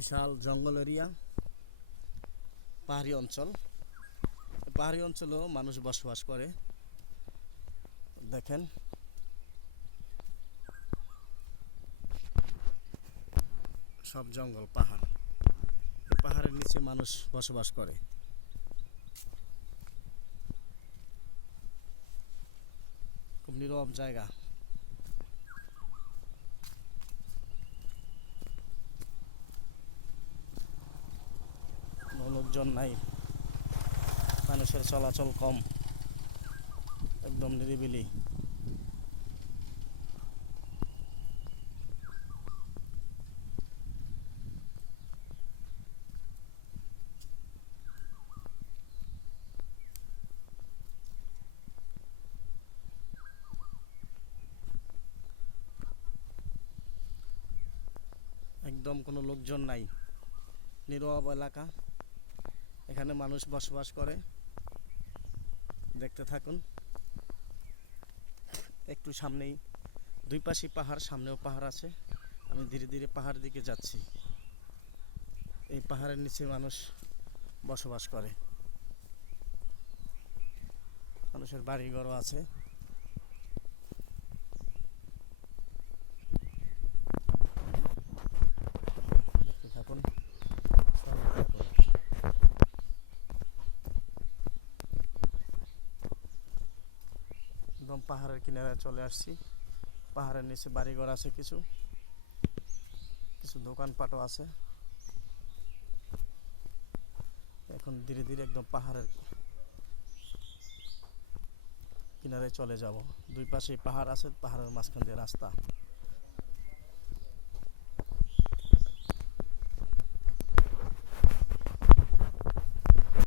বিশাল জঙ্গল এরিয়া, পাহাড়ি অঞ্চল। পাহাড়ি অঞ্চলেও মানুষ বসবাস করে। দেখেন সব জঙ্গল, পাহাড়। পাহাড়ের নিচে মানুষ বসবাস করে। খুব নীরব জায়গা। কোনো লোকজন নাই, মানুষের চলাচল কম, একদম নিরিবিলি। একদম কোনো লোকজন নাই, নীরব এলাকা। এখানে মানুষ বসবাস করে। দেখতে থাকুন। একটু সামনেই, দুই পাশে পাহাড়, সামনেও পাহাড় আছে। আমি ধীরে ধীরে পাহাড় দিকে যাচ্ছি। এই পাহাড়ের নিচে মানুষ বসবাস করে। মানুষের বাড়িঘরও আছে। দেখতে থাকুন। একদম পাহাড়ের কিনারে চলে আসছি। পাহাড়ের নিচে বাড়িঘর আছে, কিছু কিছু দোকানপাটও আছে। এখন ধীরে ধীরে একদম পাহাড়ের কিনারে চলে যাব। দুই পাশে পাহাড় আছে, পাহাড়ের মাঝখান দিয়ে রাস্তা।